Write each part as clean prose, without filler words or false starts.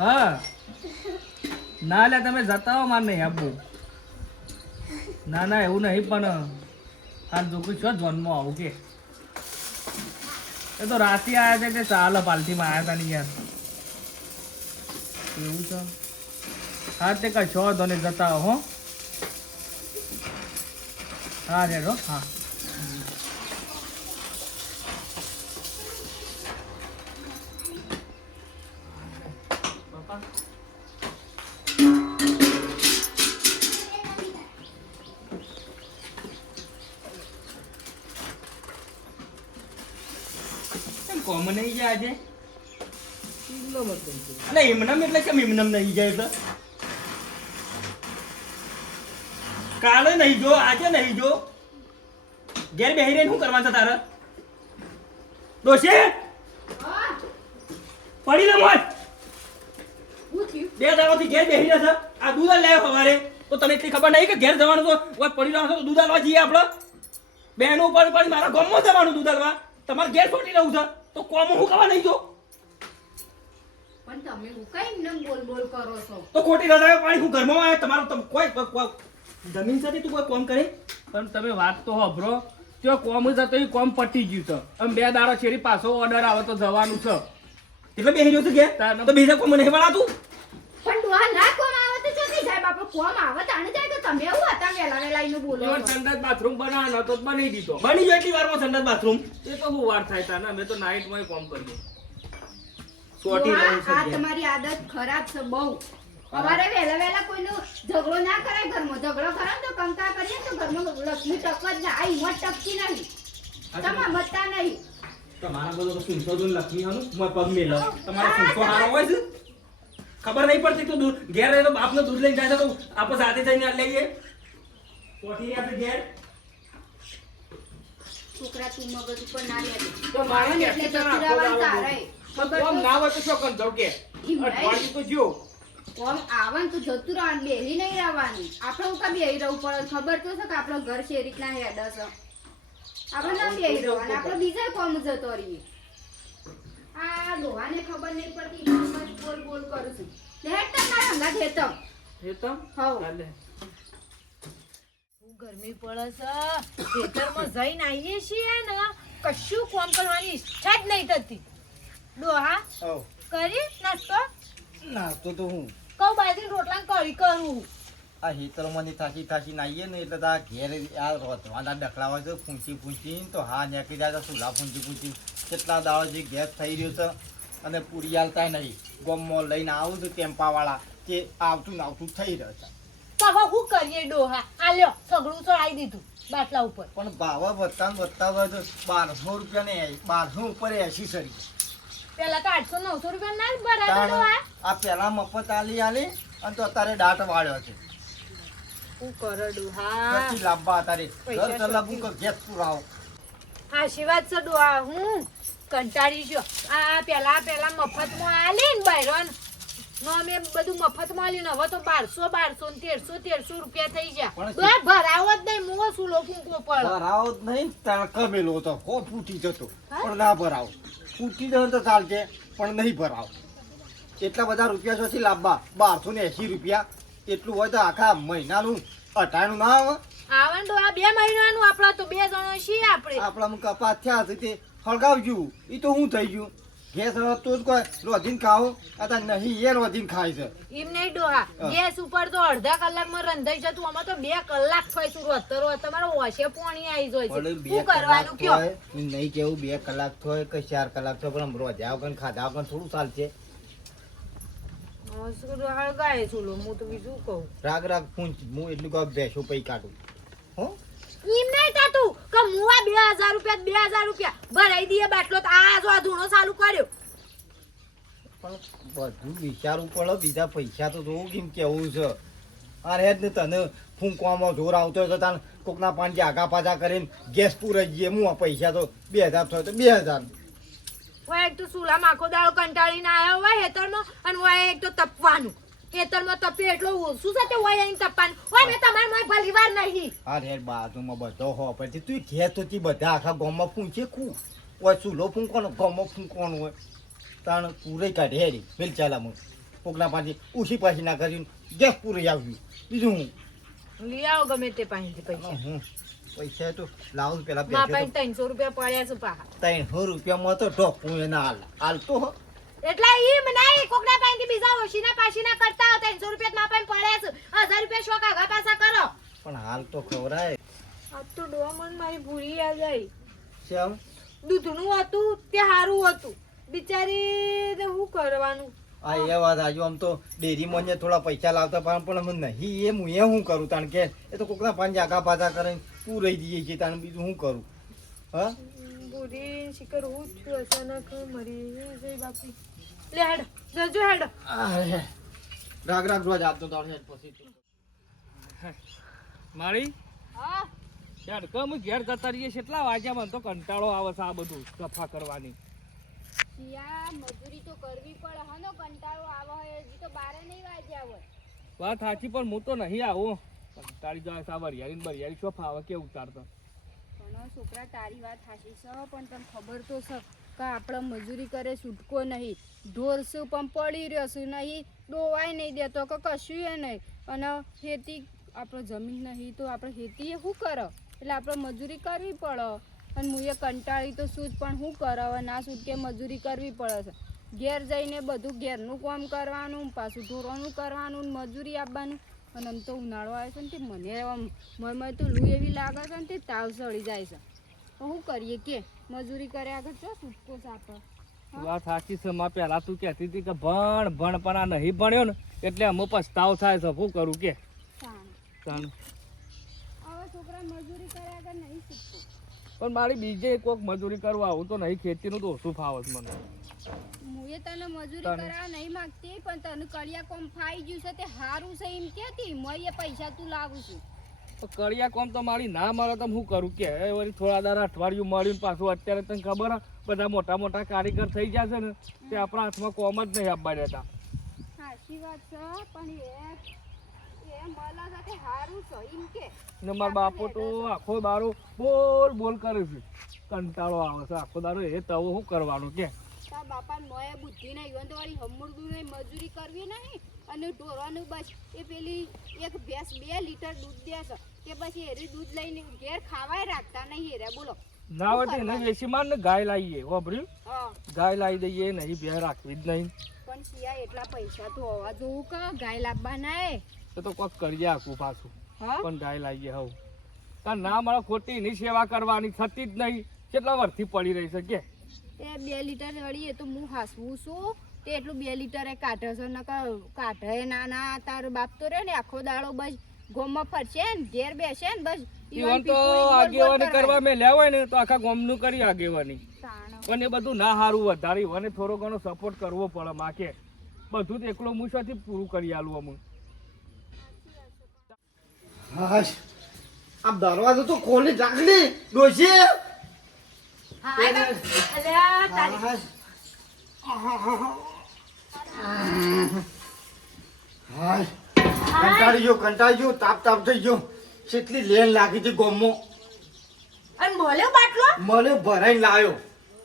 હા ના લે તમે જતા હો માર નહીં આપવું ના ના એવું નહીં પણ આ છોકરી છો જોનમાં આવું કે એ તો રાતે આવ્યા છે કે ચાલ પાલટીમાં આવ્યા હતા ને યાર એવું છે હા તે કશો વાંધો નહીં જતા હો હા રેડો હા કોમન નહીં જાય આજે એટલે એમનમ એટલે કેમ એમનમ નહીં જાય એટલે કાલે નહીં જો આજે નહીં જો ઘેર બેહી રહીને શું કરવાનું છે તારે ડોશી પડી લે મોજ બે દાડાથી ઘેર બેહી રહ્યા છે આ દૂધ લાવ્યો સવારે તો તને એટલી ખબર નહીં કે ઘેર જવાનું તો પડી રહ્યો તો દૂધ આલવા જઈએ આપણે બેનો ઉપર પડી મારા ગામમાં જવાનું દૂધ આલવા તમારે ઘેર છોટી રહું છે તો કોમ હું ખાવા નહીં જો પણ તમે હું કઈ ન બોલ બોલ કરો છો તો ખોટી રજાયો પાણી હું ઘરમાં આવે તમારો કોઈ જમીન સાથે તું કોઈ કોમ કરે પણ તમે વાત તો હોભરો જો કોમ જ હતો એ કોમ પટી ગયું છે આમ બે દાડા છેડી પાછો ઓર્ડર આવે તો જવાનું છે એટલે બેહી રહ્યો છે કે તો બીજા કોમ નહીં બનાતું પણ ડોહા ના કોમ આવે તો જતી જાય બાપા કોમ આવે તાણે જાય તો તમે એવું હતા વેલા વેલા ઈને બોલો તો સંડાસ બાથરૂમ બનાવવાનો તો બની દીધો બની ગયો એટલી વારમાં સંડાસ બાથરૂમ એ તો હું વાર થાય તા ને અમે તો નાઈટમાં કોમ કરીએ સોટી રહી છે આ તમારી આદત ખરાબ છે બહુ અમારે વેલા વેલા કોઈનો ઝઘડો ના કરાય ઘરમાં ઝઘડો કરે તો કંકા કરીએ તો ઘરમાં લક્ષ્મી ટક જ ના આ હિંમત ટકતી નહીં તમે મતતા નહીં તમારા બધો તો સુનસો દૂધ લક્ષ્મી હાનું હું પગ મેલો તમારો સુનસો હારો હોય છે ખબર નહીં પડતી તો દૂધ ઘેર રહે તો બાપનો દૂધ લઈને જાય તો આપણે સાથે જઈને લઈએ કોઠી આપણે ઘેર છોકરા તું મગજ ઉપર ના લે તો મારે એટલે જતું તારે કોમ ના હોય તો શું કર દઉં કે અઠવાડિયું તો જો કોમ આવન તો જતું રહેવાનું બેહી નહીં રહેવાનું આપણે હું કા બેહી રહેવું પડે ખબર તો છે કે આપણો ઘર છે રીતના હેડ છે આપણે ના બેહી રહેવાનું આપણે બીજા કોમ જતો રહીએ આ ડોહાને ખબર નહીં પડતી મત બોલ બોલ કરું છું લેટ તો મારા હંગા દેતમ એ તો હવ ચાલે ગરમી પડે છે ખેતરમાં જઈને આવીએ છીએ ને કશું કામ કરવાની ઈચ્છા જ નહીં થતી ડોહા કરી નાસ્તો નાસ્તો તો હું કહું બાજરી રોટલા કરી કરું આ હેતરોમાંની થાકી થાકી નાહીએ ને એટલે તો આ ઘેર આ રોધવાના ડકલા હોય છે પૂંચી તો હા નેકી જાય તો સુલા પૂંચી કેટલા દાડો જે ગેસ થઈ રહ્યો છે અને પૂરી હાલતા નહીં ગોમમાં લઈને આવું છું ટેમ્પાવાળા કે આવતું ને આવતું થઈ રહ્યો છે તો હવે શું કરીએ ડોહા આ લ્યો સગડું ચડાવી દીધું બાટલા ઉપર પણ ભાવ વધતા હોય તો 1200 રૂપિયા ને 1200 ઉપર 80 સરી પેલા તો 800-900 રૂપિયા ના જ ભરાતો ડોહા આ પેલા મફત આલી અને તો અત્યારે દાટ વાળ્યો છે શું કરે ડોહા પછી લાંબા અત્યારે ઘર ચલાવું કે ગેસ પુરાવો આશીર્વાદ છે ડોહા હું કંટાળી ગયો આ પેલા મફતમાં આલી ને બૈરોન નો મેં બધું મફતમાં આલી ને હવે તો 1200 રૂપિયા થઈ ગયા ડોહા ભરાવો જ નહીં મુઓ સુલો ફૂંકો પડે ભરાવો જ નહીં તણકા મેલો તો કો ફૂટી જતો પણ ના ભરાવો ફૂટી જતો તો ચાલશે પણ નહીં ભરાવો એટલા બધા રૂપિયા છોથી લાવવા 1280 રૂપિયા એટલું હોય તો આખા મહિનાનું 98 ના આવે આવન ડોહા 2 મહિનાનું આપડા તો 2 જણો છીએ આપણે આપણામાં કપાસ થયા છે તે હળગાવજો એ તો હું થઈ ગયું ગેસ તો જ કોઈ રોધીને ખાઓ આ નહીં એ રોધીને ખાય છે એમ નહીં ડોહા ગેસ ઉપર તો અડધા કલાકમાં રંધાઈ જતું આમાં તો 2 કલાક થાય છું રોતરો તમારો ઓશે પોણી આવી જાય છે શું કરવાનું કયો નહીં કેવું 2 કલાક થાય કે 4 કલાક થાય પણ રોધ્યા વગર ખાધા વગર થોડું ચાલશે હળગાય છુલો હું તો બીજું કહું રાગ પૂંચ હું એટલું કહું બેસો પૈ કાઢું હો એમ નહીં થતું કે મુવા 2000 રૂપિયા ભરાઈ દઈએ બાટલો તો આ જો આ ધૂણો ચાલુ કર્યો પણ બધું વિચારવું પડે બીજા પૈસા તો જોવું કેમ કેવું છે અરે જ ને તને ફૂંકવામાં જોર આવતો હોય તો તને કોકના પાણી આગા પાછા કરીને ગેસ પૂરાઈ જઈએ હું પૈસા તો 2000 થાય તો 2000 ઓય એક તો સુલામ આખો દાડો કંટાળીને આયા હોય હેતરમાં અને ઓય એક તો તપવાનું હેતરમાં તપે એટલો ઓછું છે તે ઓય અહીં તપવાનું ઓય મેં તમારે મોય ભલીવાર નહીં અરે બાજુમાં બધો હો પછી તું ઘેર તો બધા આખા ગામમાં પૂંચે કું ઓય ચૂલો ફૂંકવાનો ગામમાં ફૂંકવાનું હોય તાણ પૂરે કાઢે હેરી પેલ ચાલામાં કોકના પાછી ઉછી પાછી ના કર્યું ગેસ પૂરી આવ્યું બીજું હું લઈ આવો ગમે તે પાસેથી પૈસા પૈસા તો લાવું પેલા મા પાસે 300 રૂપિયા પડ્યા છે પાહા 300 રૂપિયામાં તો ઢોકું એના હાલ તો એટલે ઈ મનાઈ કોકના પાસેથી બીજા ઓશીના પાશીના કરતા હતા 300 રૂપિયા મા પાસે પડ્યા છે 1000 રૂપિયા શોક આગા પાછા કરો પણ હાલ તો ખવરાય આ તો ડોમન મારી ભૂરી યાદ આવી કેમ દૂધનું હતું તે હારું હતું બિચારી ને શું કરવાનું આ એ વાત આજુ આમ તો ડેરીમાં ને થોડા પૈસા લાવતા પણ નહીં હું શું કરું તાણ કે એ તો કોકના પાંચ આગા પાછા કરીને પૂરાઈ દઈએ છીએ તાણ બીજું શું કરું હા ભૂરી શિકર હું જ છું અચાનક મરી જઈ બાપી લે હેડ જજો હેડ રાગ રોજ આપતો તાણ હેડ પછી મારી હા યાર કમ ઘેર જતા રહીએ કેટલા વાગ્યા મને તો કંટાળો આવે છે આ બધું સફા કરવાની શિયા મજૂરી તો કરવી પડે હનો કંટાળો આવે હજી તો 12 નહીં વાગ્યા હોય વાત સાચી પણ હું તો નહીં આવું કંટાળી જાય છે આ વરિયાળી શું ફાવે કે ઉતારતો પણ છોકરા તારી વાત સાચી છે પણ તને ખબર તો છે કે આપણે મજૂરી કરે છૂટકો નહીં ઢોરશું પણ પડી રહ્યો છું નહીં ડોવાય નહીં દેતો કે કશું એ નહીં અને ખેતી આપણે જમીન નહીં તો આપણે ખેતી શું કરો એટલે આપણે મજૂરી કરવી પડે અને હું એ કંટાળી તો શું જ પણ શું કરાવે ના શું કે મજૂરી કરવી પડે છે ઘેર જઈને બધું ઘેરનું કામ કરવાનું પાછું ઢોરોનું કરવાનું મજૂરી આપવાનું અને આમ તો ઉનાળો આવે છે ને તે મને આમ મને તો લૂ એવી લાગે છે ને તે તાવ ચડી જાય છે તો શું કરીએ કે મજૂરી કરે આગળ ચો છૂટકો છે આપણે વાત સાચી છે માં પહેલા તું કહેતી હતી કે ભણ પણ આ નહીં ભણ્યો ને એટલે અમુક પસ્તાવ થાય છે શું કરું કે હવે છોકરા મજૂરી કરે આગળ નહીં શીખતો પણ મારી બીજે કોક મજૂરી કરવા આવું તો નહીં ખેતીનું તો ઓછું ફાવે છે મને હું એ તને મજૂરી કરાવવા નહીં માંગતી પણ તને કડિયા કોમ ફાઈ ગયું છે તે સારું છે એમ કેતી મય પૈસા તું લાવું છું તો કડિયા કોમ તો મારી ના મળે તો હું કરું કે એ વળી થોડા દાડા અઠવાડિયું મળ્યું ને પાછું અત્યારે તને ખબર બધા મોટા કારીગર થઈ જશે ને તે આપણા હાથમાં કોમ જ નહીં આપવા દેતા સાચી વાત છે પણ એ मला સાથે સારું છે એમ કે ને મારા બાપો તો આખો દારો બોલ કરે છે કંટાળો આવે છે આખો દારો એ તવો શું કરવાનું કે તાર બાપાને મોય બુદ્ધિ નહીં હોય તો વાળી હમુરદું નહીં મજૂરી કરવી નહીં અને ઢોરવાનું બસ એ પેલી એક ભેંસ 2 લીટર દૂધ દે છે કે પછી એરી દૂધ લઈને ઘેર ખાવાય રાખતા નહીં હેરે બોલો ના હોય એને વેચીમાં ને ગાય લાવીએ વાપર્યું હા ગાય લાવી દઈએ નહીં બે રાખવી જ નહીં પણ સિયા એટલા પૈસા તો હોવા જોવું કે ગાય લાવવા ના એ તો કોક કરીએ આખું પાછું હા પણ ગાય લાવીએ હવ તાર ના મારા ખોટી એની સેવા કરવાની થતી જ નહીં કેટલા વર્ષથી પડી રહી છે કે એ 2 લીટર વળી એ તો હું હાસવું છું તે એટલું 2 લીટર એ કાઢે છે નકર કાઢે ના તારો બાપ તો રે ને આખો દાડો બસ ગોમમાં ફરશે ને ઘેર બેસે ને બસ ઈવન તો આગેવાની કરવા મેં લેવા હોય ને તો આખા ગામનું કરી આગેવાની પણ એ બધું ના સારું વધારે મને થોડો ઘણો સપોર્ટ કરવો પડે માં કે બધું જ એકલો મુસાથી પૂરું કરી આલું અમુક હા આ દરવાજો તો ખોલી રાખલી ડોશી કંટાળી ગયો તાપ થઈ ગયો કેટલી લેન લાગી હતી ગોમો અને મળ્યો બાટલો મને ભરાઈને લાવ્યો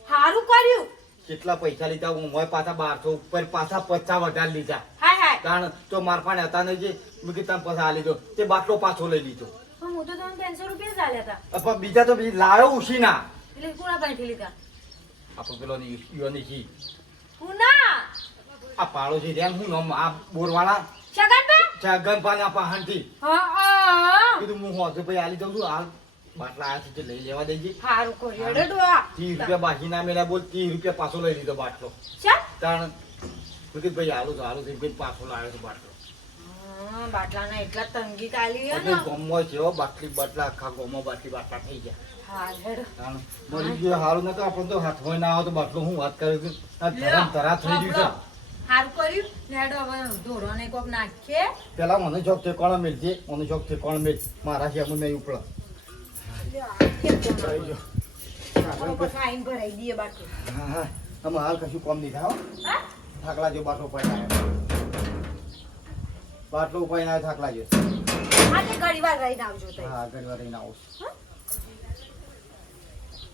હારું કર્યું કેટલા પૈસા લીધા હું પાછા 1200 ઉપર પાછા 50 વધારે લીધા હાય કારણ તો માર પાસે હતા ને જે મેં કીધું પાછા આ લીધો તે બાટલો પાછો લઈ લીધો પણ હું તો તમને 300 રૂપિયા જ આલ્યા હતા પણ બીજા તો બીજી લાવ્યો ઉશીના એટલે કોના પાસેથી લીધા આપણો પેલો યોની છી પુના આ પાડોશી રેમ હું નામ આ બોરવાળા શગનબા છગન પાહણથી હા કીધું હું હોતો ભાઈ આલી દઉં છું હાલ બાટલા આયા છે લઈ લેવા દેજે હારું કર્યો રે ડોહા 30 રૂપિયા બાકી ના મેલા બોલ 30 રૂપિયા પાછો લઈ લીધો બાટલો ચા કારણ કીધું ભાઈ હાલું છે પાછો લાવ્યો છે બાટલો હા બાટલાના એટલા તંગી કાલી હે એટલે ને ગોમો છે બાટલી બાટલા આખા ગોમો બાટલા થઈ ગયા હા હેડ કારણ મરી ગયો હારું નતો આપણે તો હાથમાં ના આવે તો બાટલો હું વાત કરું છું આ ધરમ ધરા થઈ ગયું છે હારું કર્યું હેડો હવે ઢોરોને કોક નાખીએ પેલા મને જોક ઠેકાણો મિલજે મને જોક ઠેકાણો મિલ મારા છે હું નહીં ઉપડે ફાઈન ભરાઈ દઈએ બાટલો હા હા તમે હાલ કશું કોમ નહીં થાવ હા થાકલા જો બાટલો ઉપાય બાટલો ઉપાય ના થાકલા જો હા તે ઘડી વાર રહીને આવજો તઈ હા ઘણી વાર રહીને આવું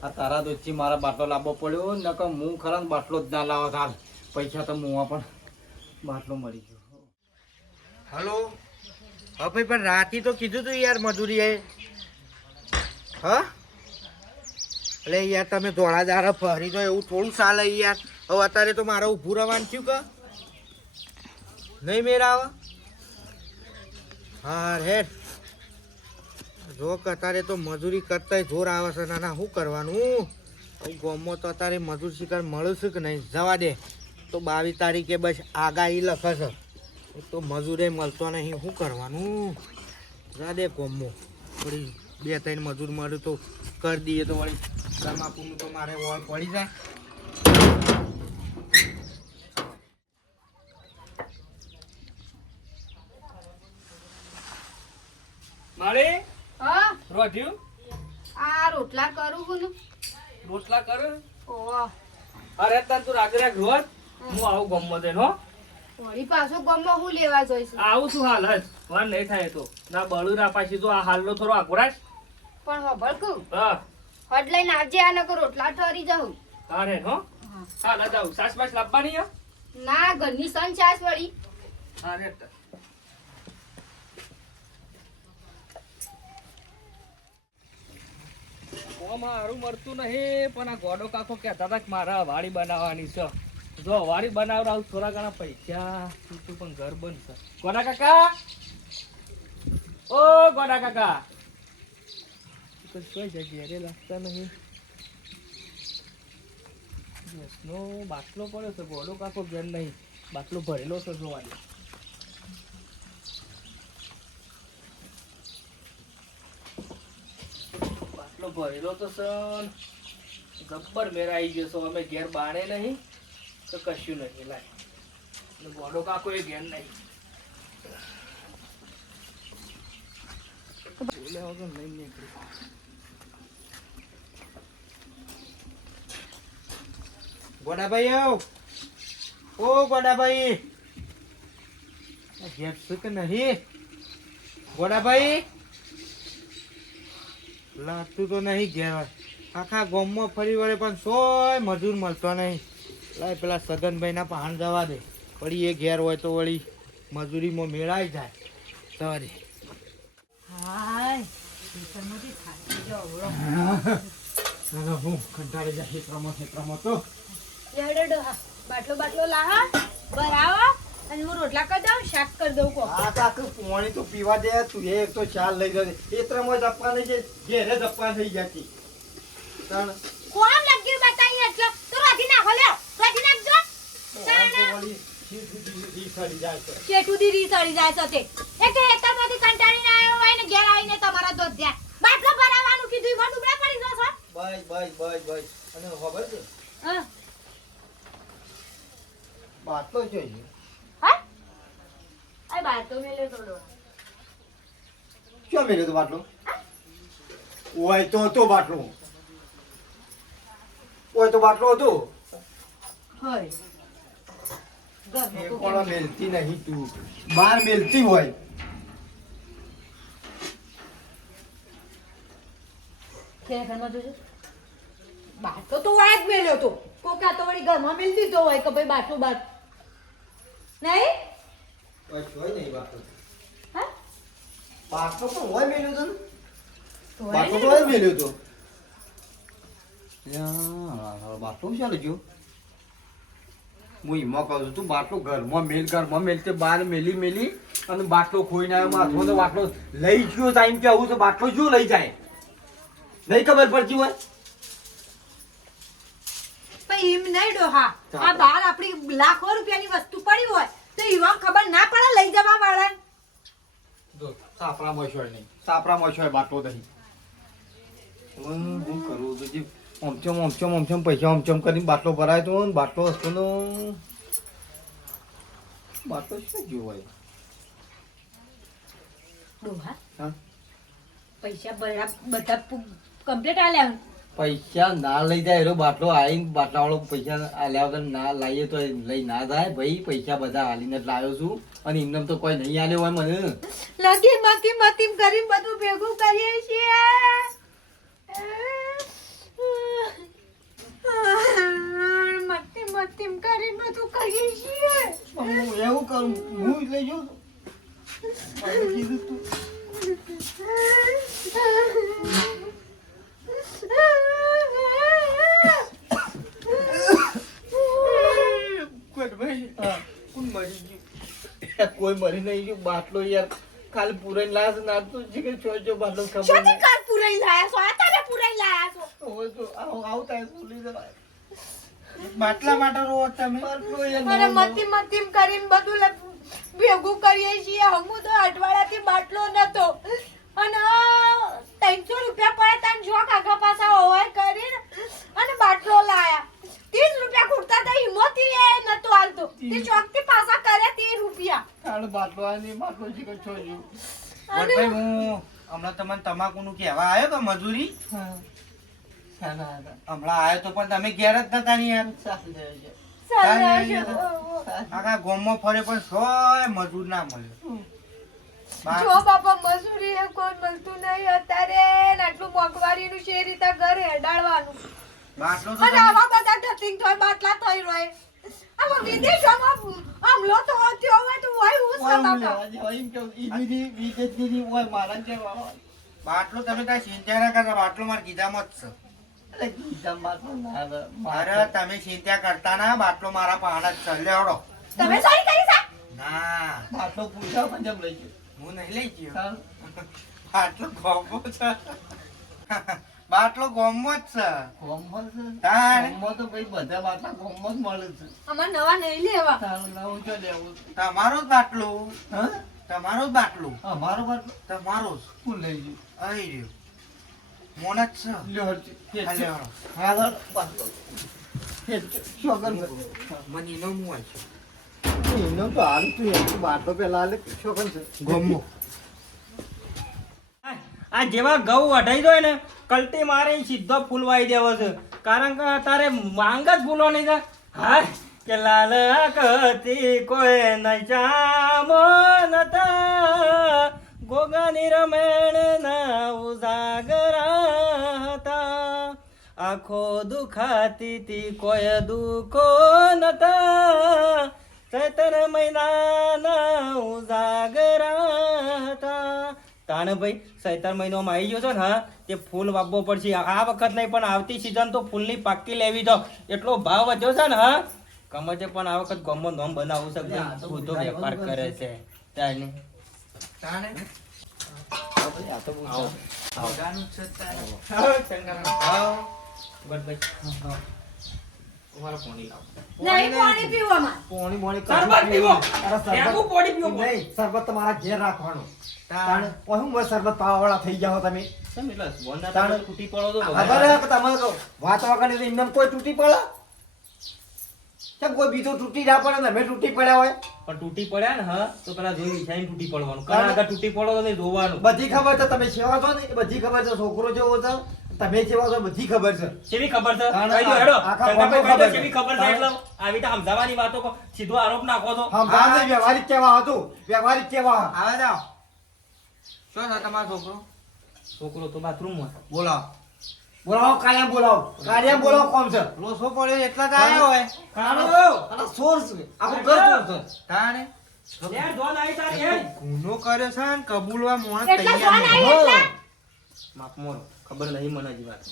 આ તારા દોસ્તી મારા બાટલો લાવવો પડ્યો નકર હું ખરા બાટલો જ ના લાવો હાલ પૈસા તો મુવા પણ બાટલો મળી ગયો. હલો હા ભાઈ, પણ રાતે તો કીધું તું યાર મજૂરી એ. હા એટલે યાર તમે ધોળા દારા ફરી તો એવું થોડું ચાલે યાર. હવે અત્યારે તો મારે ઊભું રહેવાનું થયું કે નહીં મેળ આવે. હા હેડ જો કે અત્યારે તો મજૂરી કરતાંય જોર આવે છે. નાના શું કરવાનું? ગામમાં તો અત્યારે મજૂર શિકાર મળે છે કે નહીં? જવા દે. તો 22 તારીખે બસ આગાહી લખે છે તો મજૂરે મળતો નહીં. શું કરવાનું? જા દે ગામમાં વળી 2-3 મજૂર મળ્યું તો કરી દઈએ તો વળી તમાકુનું તો મારે વળ પડી જાય. મારે હા રોઢ્યું આ રોટલા કરું હું ને. રોટલા કર. ઓહ અરે તાર તું રાગે રાગ રોજ હું આવું ગમમાં જઈને હો. વળી પાછો ગમમાં હું લેવા જોઈશું. આવું છું હાલ જ વાર નહીં થાય તો ના બળું ના પાછી તો આ હાલનો થોડો આખોરાશ. પણ ખબર કહું હા હટ લઈને આવજે આ નકર રોટલા ઠરી જાઉં. અરે હો હાલ જાઉં. સાસ બાસ લાવવાની હે? ના ઘરની સન છાસ વળી. અરે મારું મળતું નહીં પણ આ ગોડો કાકો કહેતા હતા કે મારા વાડી બનાવવાની છે. જો વાડી બનાવડાવું થોડા ઘણા પૈસા તું પણ ઘર બનશે. ગોડા કાકા ઓ ગોડા કાકા કોઈ જગ્યાએ લાગતા નહીં. ગેસનો બાટલો પડ્યો છે. ગોડો કાકો ઘેર નહીં. બાટલો ભરેલો છે જોવાની. બાટલો ભરેલો તો સન ગબ્બર મેરા આવી ગયો છો. અમે ઘેર બાણે નહીં તો કશું નહીં. લાય ગોડો કાકો એ ઘેર નહીં. બોલ્યા વગર નહીં નીકળી. ગોડાભાઈ આવ. ઓ ગોડાભાઈ ઘેર છે કે નહીં? ગોડાભાઈ લાગતું તો નહીં ઘેર. આખા ગામમાં ફરી વળે પણ સોય મજૂર મળતો નહીં. લાય પેલા સગનભાઈ ના પહાણ જવા દે. વળી એ ઘેર હોય તો વળી મજૂરીમાં મેળાઈ જાય. સવારે હાય ખેતરમાંથી થાકી જાઓ બરો. હું કંટાળી જાય ખેતરમાં તો. લેડો હા બાટલો બાટલો લાહા બરાવો અને હું રોટલા કરી દઉં શાક કરી દઉં કો. આ કાકુ પાણી તો પીવા દે. તું એક તો ચાલ લઈ જજે. ખેતરમાં જ આપવાની છે. ઘેરે જ આપવા થઈ જતી. કોણ લગી બતાઈ એટલે તો રાધી નાખો લ્યો રાધી નાખજો. ચેટુદી રી સડી જાય છે તે એક ખેતરમાંથી કંટાળીને આવ્યો હોય ને ઘેર આવીને તમારા દોધ દ્યા બાટલો ભરાવાનું કીધું મને ઉબરા પડી ગયો છે. બસ અને ખબર છે હા બાટલો જોઈએ. હા આ બાટલો મેલે તોડો ક્યાં મેલ્યો તો બાટલો? ઓય તો બાટલો. ઓય તો બાટલો હતો. હોય એ કોણ મેલતી નહીં તું. બાર મેલતી હોય. ઘરમાં જોજો બાટલો તો વાય જ મેલ્યો તો કોકા તો વળી ઘરમાં મેલ દીધો હોય કે ભાઈ બાટલો બાટ નહીં ઓય હોય નહીં બાટલો. હા બાટલો તો હોય મેલ્યો તો ને. તો બાટલો તો હોય મેલ્યો તો. યા બાટલો ચાલે જો. હું એમાં કહું છું તું બાટલો ઘરમાં મેલ તે બાર મેલી અને બાટલો ખોઈને આવ્યો. માથો તો બાટલો લઈ ગયો. ટાઈમ કે આવું તો બાટલો જો લઈ જાય નહીં ખબર પડતી હોય. પણ એમ નહીં ડોહા આ બાર આપણી લાખો રૂપિયાની વસ્તુ પડી હોય તો એવા ખબર ના પડે લઈ જવા વાળા. જો સાપરા મોશોય નહીં. સાપરા મોશોય બાટલો નહીં. હું કરું તો જે ઓમચમ પૈસા ઓમચમ કરીને બાટલો ભરાય તો બાટલો વસ્તુનો બાટલો શું જોવાય? ડોહા હા પૈસા બધા કમ્પ્લીટ આલ્યા પૈસા ના લઈ જાય એનો બાટલો આવીને બાટલા વાળો પૈસા આલ્યા વગર ના લાવીએ તો લઈ ના જાય. ભાઈ પૈસા બધા હાલીને જ લાવ્યો છું અને એમને તો કોઈ નહીં આલ્યો હોય મને. લગી મતી કરી બધું ભેગું કરીએ છીએ. મતી કરી બધું કરીએ છીએ. તો હું એવું કરું હું લઈ જાઉં મને કીધું તું કોઈ મરી નહીં ગયું બાટલો યાર કાલ પૂરાઈ લાશ નાખતો છે કે છો બાટલો ખબર શોધી કાલ પુરાઈ લાયા છો આ તારે પુરાઈ લાયા છો આવું થાય ભૂલી જવાય બાટલા માટે રો તમે અને મતીમ કરીને બધું ભેગું કરીએ છીએ હમું તો અઠવાડિયાથી બાટલો નતો અને 300 રૂપિયા પડે તને જો કાકા પાછા હોય કરીને અને બાટલો લાયા 30 રૂપિયા ખૂટતા તો હિંમતી એ નતો હાલતો તે ચોકથી પાછા કરે 30 રૂપિયા કાળ બાટલો આની બાટલો છે કે છો જો ભાઈ હું હમણાં તમને તમાકુનું કહેવા આવ્યો તો મજૂરી હમણાં આવ્યો તો પણ તમે ઘેર જ નતા ની યાર આખા ગામમાં ફરે પણ સોય મજૂર ના મળે જો બાપા મજૂરી એ કોઈ મળતું નહીં અત્યારે ને આટલું મોંઘવારીનું છે એ રીતે ઘર હેડાડવાનું બાટલો તો અને આવા બધા ધતિંગ તોય બાટલા થઈ રહે આમાં વિદેશોમાં આમલો તો થયો હોય તો હોય હું બાટલો તમે ત્યાં ચિંતા ના કરતા બાટલો મારા ગીધામાં જ છે અરે તમે ચિંતા કરતા ના બાટલો મારા પહાડ જ છે લેવડો તમે સોરી કરી સા ના બાટલો પૂછા પણ જમ લઈ ગયો હું નહીં લઈ ગયો બાટલો ગોમો છે બાટલો ગોમો જ છે ગોમો છે ગોમો તો ભાઈ બધા બાટલા ગોમો જ મળે છે અમાર નવા નહીં લેવા નવું જો લેવું તમારો જ બાટલો હા તમારો જ બાટલો અમારો બાટલો તમારો જ કોણ લઈ ગયું આવી રહ્યો મોન જ છે લ્યો હાલો બાટલો શોગન મને એનો મું છે એનો તો હાલ તું એક બાટલો પેલા લે શોગન છે ગોમો આ જેવા ઘઉં વઢાઈ દો ને કલટી મારે સીધો ફૂલવાઈ દેવો છે કારણ કે તારે માંગ જ ફૂલો નહીં છે હા કે લાલ કતી કોઈ નહીં ચામો નતા ગોગાની રમેણ ના ઉજાગરા હતા આખો દુખાતી તી કોઈ દુખો નતા ચૈતર મહિનાના ઉજાગરા હતા તાણ ભાઈ સૈતર મહિનામાં આવી ગયો છે ને હા તે ફૂલ વાવવો પડશે આ વખત નહીં પણ આવતી સિઝન તો ફૂલની પાકી લેવી તો એટલો ભાવ વધ્યો છે ને હા કમતે પણ આ વખત ગમો નોમ બનાવવું છે બધો વેપાર કરે છે તાને તાને આ તો આવો આવગાનું છે તારે તમારો પાણી લાવો નહીં પાણી પીવામાં પોણી મોણી શરબત પીવો શરબત પાણી પીવો નહીં શરબત તમારા ઘેર રાખવાનું તાણ હું શરબત પાવાવાળા થઈ જાવ તમે તમે એટલે બોલના તાણે તૂટી પડો તો ખબર હે કે તમારે વાત વગર તો એમને કોઈ તૂટી પડે કેમ કોઈ બીજો તૂટી ના પડે ને અમે તૂટી પડ્યા હોય પણ તૂટી પડ્યા ને હા તો પેલા જોઈ વિચારીને તૂટી પડવાનું કારણ આગળ તૂટી પડો તો નહીં જોવાનું બધી ખબર છે તમે સેવા છો ને એ બધી ખબર છે છોકરો જેવો છે તમે સેવા છો બધી ખબર છે કેવી ખબર છે તાણે કહી દો હેડો આખા શંકરભાઈ ગામમાં કહી દો ખબર છે. કેવી ખબર છે એટલે આવી તો સમજાવવાની વાતો કો સીધો આરોપ નાખો તો હા ગામને વ્યવહારિક કેવા હતું વ્યવહારિક કેવા આવે જાઓ શું છે તમારો છોકરો છોકરો તો બાથરૂમમાં બોલાવો બોલાવો કાળિયા બોલાવો કોમ છે લોસો પડ્યો એટલા જ આવ્યો હોય કાળો અને સોર છે આખું ઘર સોર છે તાણે યાર જોન આવી તારી હેડ ગુનો કર્યો છે ને કબૂલવા મોણ એટલે જોન તૈયાર આવી એટલે માફ મોરો ખબર નહીં મને હજી વાત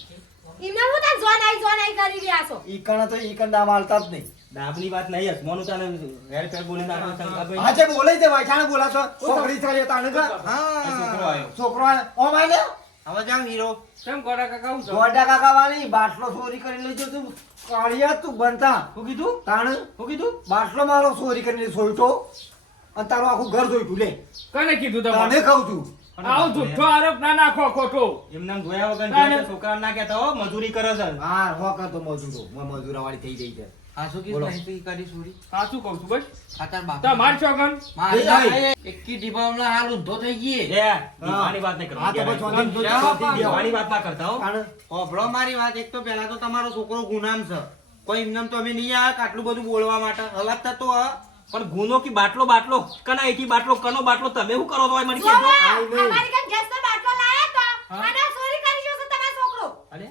એમને હું તને જોન આવી કરી રહ્યા છો ઈ કણ તો ઈ કણ દામ આલતા જ નહીં ડાબની વાત નહીં હસ મોનું તાને હેર પેર બોલીને આટલો શંકરભાઈ આજે બોલાઈ દે વાયખાને બોલાતો છોકરી ચાલી તાણે કા આ છોકરો આવ્યો છોકરો ઓ માલે હવે જાવ હીરો કેમ ગોડા કાકા હું ગોડા કાકા વાળી બાટલો ચોરી કરી લેજો તું કાળિયા તું બનતા હું કીધું તાણે હું કીધું બાટલો મારો ચોરી કરીને સોઈતો અને તારું આખું ઘર જોઈતું લે કને કીધું તને તમારે કહું છું આવો જુઠ્ઠો આરોપ ના નાખો ખોટો એમને આમ જોયા વગર જોયા તો છોકરા ના કહેતા હો મજૂરી કરે છે હા હો કરતો મજૂરો મજૂરા વાળી થઈ ગઈ છે હા શું બોલો. કીધું નહીં કરી સુરી સાચું કહું છું બસ ખાતર બાપ તમાર ચોગન મારી એકી ડીબામાં હાલ ઊંધો થઈ ગઈ એ દીવાની વાત નહીં હા તો બસ કરવાની વાંધો નહીં, દીવાની વાત ના કરતા હો તાણે હોભળો મારી વાત એક તો પહેલા તો તમારો છોકરો ગુનામ છે કોઈ એમને તો અમે નહીં આવ્યા કે આટલું બધું બોલવા માટે અવાજ થતો હ પણ ગુનો કે બાટલો બાટલો કના એથી બાટલો કનો બાટલો તમે શું કરો તો મને જો કહેજો અમારી કાન ગેસનો બાટલો લાયા તો અને ચોરી કરી ગયો છે તમારો છોકરો અરે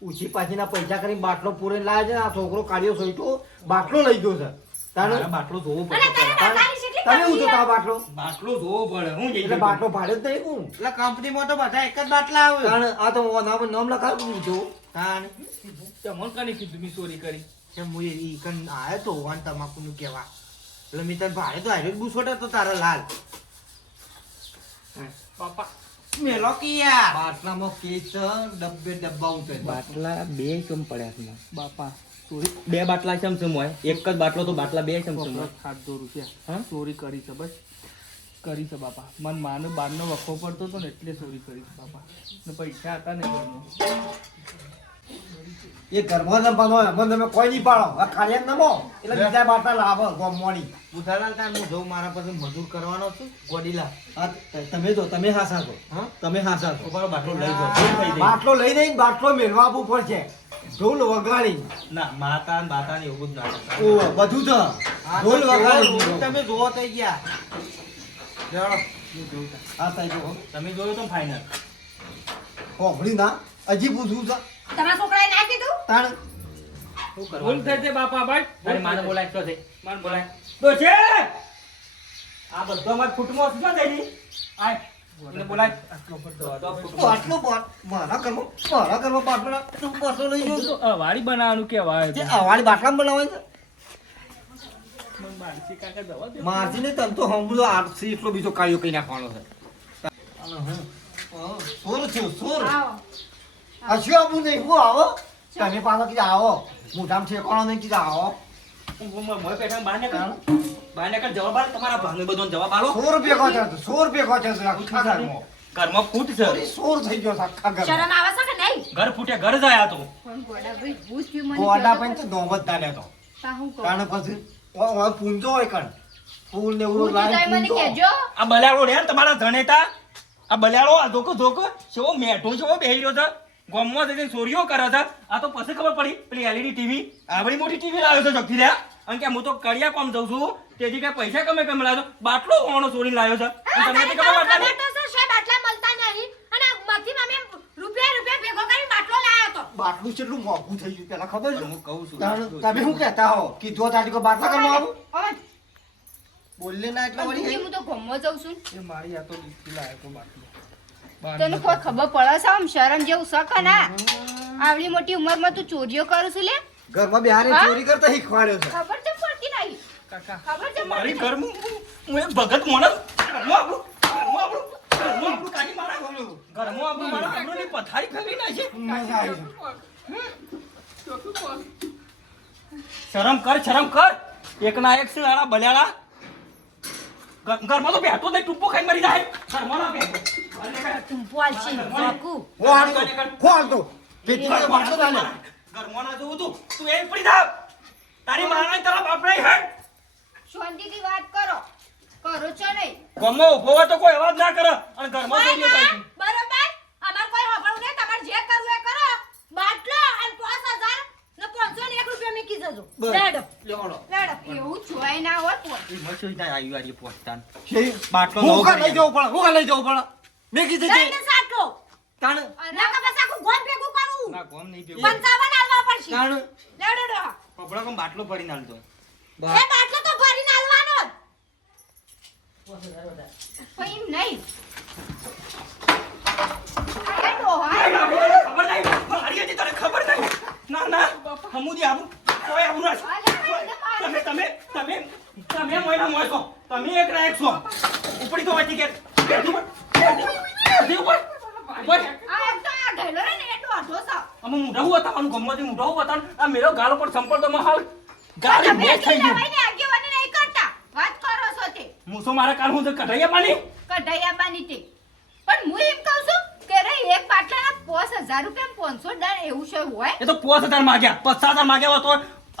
ઉછી પાછીના પૈસા કરીને બાટલો પૂરે લાવે છે આ છોકરો કાઢ્યો સોઈતો બાટલો લઈ ગયો છે મારા બાટલો જોવો અને પડે તને બધાની કેટલી તમે હું કમી જોતા હે? બાટલો બાટલો જોવો પડે હું જઈ એટલે બાટલો ભાડે જ નહીં હું એટલે કંપનીમાં તો બધા એક જ બાટલા આવે તાણ આ તો નામ લખાવું જો તાણ તમને કને કીધું મેં ચોરી કરી કે હું ઈ કન આયો તો વાન તમાકુનું કહેવા એટલે મેં તને ભાડે તો હારે જ બુસોટે તો તારા લાલ બાપા મેલો કે યાર બાટલામાં કેચ ડબ્બે ડબ્બા ઉતરે બાટલા બે કેમ પડ્યા છે બાપા ચોરી બે બાટલા કેમ છે મોય એક જ બાટલો તો બાટલા બે કેમ છે મોય? 700 રૂપિયા હા? ચોરી કરી છે બસ કરી છે બાપા મન માનો બારનો વખો પડતો હતો ને એટલે ચોરી કરી છે બાપા ને પૈસા હતા ને ઘરમાં. એ ઘરમાં નમવાનો હોય મને તમે કોઈ નહીં પાડો આ ખાલી નમો એટલે બીજા બાટલા લાવો ગોમવાણી બુધાલાલ તાર હું જઉં મારા પાસે મજૂર કરવાનો છું ગોડીલા આ તમે હાસા છો હા તમે હાસા છો તો બાટલો લઈ જાઓ ભૂલ થઈ ગઈ. બાટલો લઈ નહીં બાટલો મેળવા આપવું પડશે ઢોલ વગાડી ના માતા ને બાતા ને એવું જ ના કરતા. ઓ બધું છે આ ઢોલ તો વગાડી કેવો તમે જોવો થઈ ગયા ચાલો આ સાહેબ તમે જોયો તો ફાઇનલ હોભળી ના હજી પૂછવું છે તમારા છોકરાએ ના કીધું? તાણ શું ભૂલ કરવાનું થઈ છે બાપા ભાઈ તારી માને બોલાય તો છે માન બોલાય તો છે આ બધો અમાર ફૂટમાં શું થઈ ગઈ આય એને બોલાય આટલો પર તો ફૂટમાં. બાટલો મારા ઘરમાં બાટલો તું બાટલો લઈ તો જો અવાડી બનાવવાનું કેવાય તે અવાળી બાટલામાં બનાવાય છે મને બારસી કાકા દવા દે. મારજી ને તમ તો હમલો આરસી એટલો બીજો કાર્યો કઈ નાખવાનો છે સોર છે સોર આવો આ શું આપું નહીં હું આવો તમે પાછા કીધા આવો મોઢામાં ઠેકાણો નહીં કીધા આવો મોય પેટા બહાર નીકળ જવાબ આલો તમારા ભાગને બધોને જવાબ આલો 100 રૂપિયા ખર્ચે છે 100 રૂપિયા ખર્ચે છે આખા ઘરમાં ઘરમાં ફૂટ છે સોરી, સોર થઈ ગયો છે આખા ઘરમાં શરમ આવે છે કે નહીં? ઘર ફૂટે ઘર જાય આ તો પણ ગોડાભાઈ ભૂત થયું મને ગોડા કહેતો પણ તો નોબત ના લેતો તા હું કહું? કારણ પછી ઓ પૂંજો હોય કણ ફૂલ ને એવું ભૂત થાય મને કહેજો. આ બલ્યાળો રે ને તમારા ધણેતા આ બલ્યાળો આ ધોકો ધોકો કેવો મેઠો કેવો બેહી રહ્યો છે ગામમાં જઈને ચોરીઓ કરે છે આ તો પછી ખબર પડી પેલી એલઈડી ટીવી આવડી મોટી ટીવી લાવ્યો છે જગતી રહ્યા અને કે હું તો કડિયા કોમ જઉં છું તેથી કઈ પૈસા કમે લાવ્યો છો બાટલો કોણો ચોરીને લાવ્યો છે અને તમને તને તો ખબર ખબર પડતા નહીં. તો છે, સાહેબ આટલા મળતા નહીં. અને મથી મામે રૂપિયા ભેગો કરીને બાટલો લાવ્યો હતો. બાટલું કેટલું મોંઘું થઈ ગયું પેલા ખબર પણ હું છે કહું છું તમે શું કહેતા હો કીધું તારી કો બાટલા કરવા આવું ઓય, બોલલે ના એટલા ભૂતજી, વળી હું તો ગામમાં જાઉં છું એ મારી આ તો લીધી લાયો તો બાટલો તને કોઈ ખબર પડે છે આમ શરમ જેવું છે ના આવડી મોટી ઉંમરમાં તું ચોરીઓ કરું છું લે ઘરમાં બિહારે હા? ચોરી કરતા શીખવાડ્યો છે ખબર છે પડતી નહીં કાકા ખબર છે મારી પડતી નહીં. ઘરમાં હું એક ભગત મોણસ ઘરમાં આપણું કાઢી મારા ઘરમાં આપણું મારા આપણુંની પથારી ફેરવી નાખી મજા આવી શરમ કર એક ના એક છે આડા બલ્યાળા ઘરમાં તો બેઠો નહીં ટૂંપો ખાઈ મરી જાય ઘરમાં ના બેઠો ટૂંપો આલશી, બાકુ. ફોડ દો પેટીમાં બાટલો ના લે ઘરમાં ના જોવું તું એ પડી જા તારી મારા તારા બાપડા હેડ શાંતિથી વાત કરો કરો છો નહીં ગામમાં ઉભો હોય તો કોઈ અવાજ ના કરે અને ઘરમાં ઓય જઈને ના, થાય બરોબર? અમાર કોઈ હોભળવું નહીં. તમારે જે કરવું એ કરો. બાટલો અને 5000 ને 501 રૂપિયા મૂકી જજો. બસ. લેડો, લેવડો લેડો. એવું જોવાય ના હોય પણ એ મસ્ત હોય ત્યાં આવી વાળી પહોંચતા શેરી બાટલો હું નવો કા લઈ કરી જવું પડે હું કા લઈ જવું પડે મેં કીધું છે લઈને સાટલો. તાણ નકર પછી આખું ગોમ ભેગું કરું. ના કોમ નહીં ભેગું 55 આલવા પડશે. તાણ લેડો, લેડો. કપડા કોમ બાટલો ભરીને આલતો એ બાટલો તો ભરીને આલવાનો જ. પણ એમ નહીં અરે ડોહા, ખબર નહીં મારી હતી તને ખબર નહીં ના હમુદી આવું કોઈ આવું ના તમે તમે તમે તમે મોયના મોય છો તમે એક ના એક છો ઉપડી તો વાંચી કે બેઠી ઉપર આ એક તો આ ગયેલો રે ને એટલો અડધો છે અમે મુઢાવું હતા આનું ગમમાંથી મુઢાવું હતા આ મેરો ગાલો પર સંપલ તો હાલ ગાડી તમે મેચ થઈ ગયું લેવાય ને આગેવાની નહીં કરતા વાત કરો છો તે મૂસો મારા કાન હું તો કઢાઈ પાણી કઢાઈ આવવાની તે પણ હું એમ કહું છું કે રે એક બાટલાના 5000 રૂપિયા 500 દાણ એવું છે હોય એ તો 5000 માંગ્યા 5000 માંગ્યા હોય તો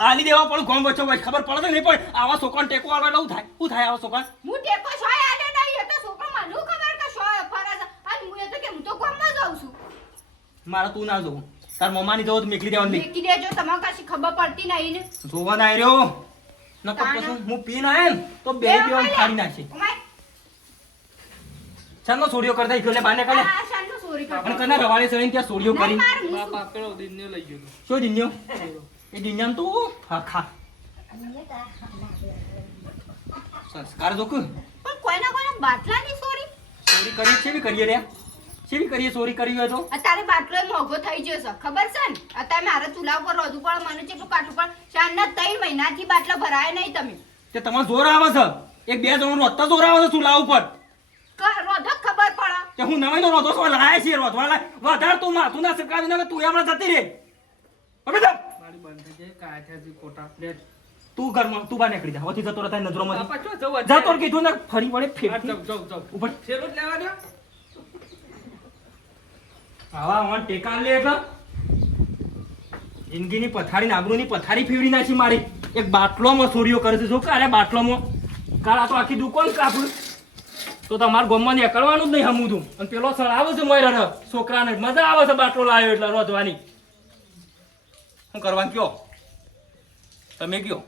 આલી દેવા પડું ગોમ વચ્ચે હોય ખબર પડે તો નહીં પણ આવા છોકરાને ટેકો આલવા એટલે શું થાય આવા છોકરા હું ટેકો શોય આલે નહીં એટલે છોકરો મને ખબર કે શોય ફરે છે અને હું એ તો કે હું તો ગામમાં જાઉં છું મારા તું ના જોવું તાર મમ્માની જોવો તો મેકલી દેવાની મેકી દેજો તમારે કાશી ખબર પડતી નહીં ને જોવા ના રહ્યો નકર પછી હું પીને આયો ને તો બે બેવાન ફાડી નાખી ઓમાય ચાલો સોડિયો કરતા એટલે બાને કાલે આ શાનનો સોરી કરતો અને કના રવાડે સળીને ત્યાં સોડિયો કરી નહીં માર હું બાપા પેલો દિનને લઈ ગયો શું દિન્યો એ દિન્યામ તો હા ખા સંસ્કાર જો કે પણ કોઈના કોઈના બાટલાની ચોરી ચોરી કરીએ છે બી કરીએ રે શેવી કરીએ ચોરી કરી હોય તો અત્યારે બાટલો મોંઘો થઈ ગયો છે ખબર છે ને અત્યારે મારે ચૂલા ઉપર રોધવું પડે મને કેટલું કાઢવું પડે શાનના 3 મહિનાથી બાટલા ભરાય નહીં તમે તે તમારે જોર આવે છે એક બે જણનું રોધતા જોર આવે છે ચૂલા ઉપર રોધો જ ખબર પડે કે હું નવાઈનો રોધો છો લાયા છીએ રોધવા લાય વધારે તું માથું ના સરકાવી ને તું હમણાં જતી રે હવે જા મારી બંધ થઈ જાય કાઠિયાથી ખોટા લે તું ઘરમાં તું બહાર નીકળી જા હોથી જતો રહે નજરોમાં બાપા ચો જવું જા તોર કીધું ને ફરી વળે ફેરતી જાઉં ઉપર છેલ્લું જ લેવા દો આવા આવા ટેકા લે એટલે જિંદગીની પથારી આબરૂની પથારી ફેરવી નાખી મારી એક બાટલોમાં ચોરીઓ કરે છે જો કે અરે બાટલોમાં કાળા તો આખી દુકાન કાપડ તો તમારા ગામમાં નીકળવાનું જ નહીં હમું તું અને પેલો સળ આવે છે મોયરા છોકરાને મજા આવે છે બાટલો લાવ્યો એટલે રોધવાની શું કરવાનું કયો તમે કયો